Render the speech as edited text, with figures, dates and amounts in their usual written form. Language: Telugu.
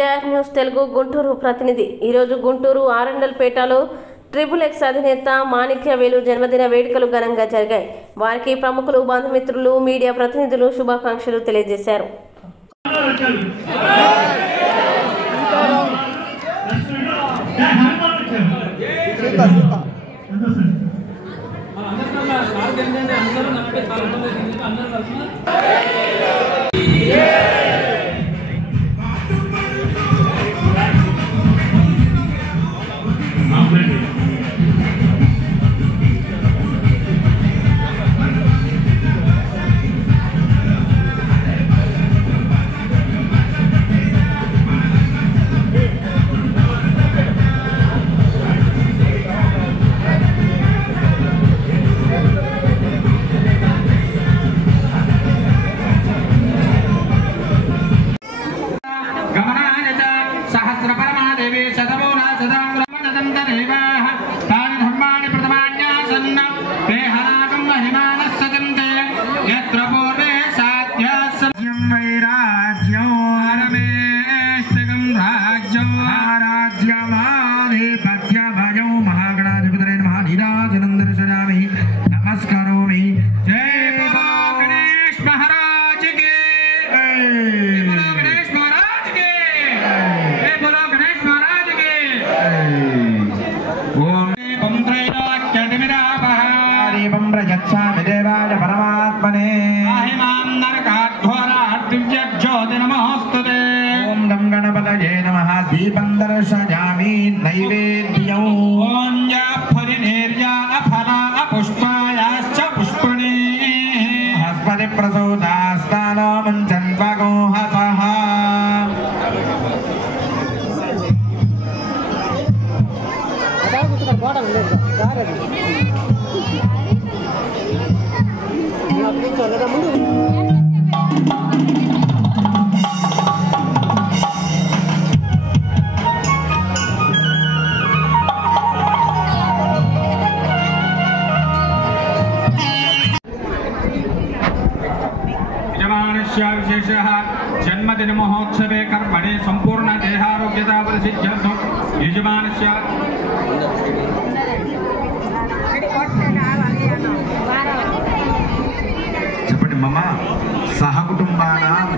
జేఆర్ న్యూస్ తెలుగు గుంటూరు ప్రతినిధి. ఈరోజు గుంటూరు ఆరండల్పేటలో XXX అధినేత మాణిక్యవేలు జన్మదిన వేడుకలు ఘనంగా జరిగాయి. వారికి ప్రముఖులు, బంధుమిత్రులు, మీడియా ప్రతినిధులు శుభాకాంక్షలు తెలియజేశారు. दर्शयामि नैवेद्यं पुष्पायाश्च पुष्पणे हस्पति प्रसूतास्तानो मञ्चन्त्वगो हसः विशेषः जन्मदिन महोत्सवे कर्मणे संपूर्ण देहारोग्यता परिसिद्ध्यर्थं यजमानस्य చెప్పండి మమ సహకుటుంబానాం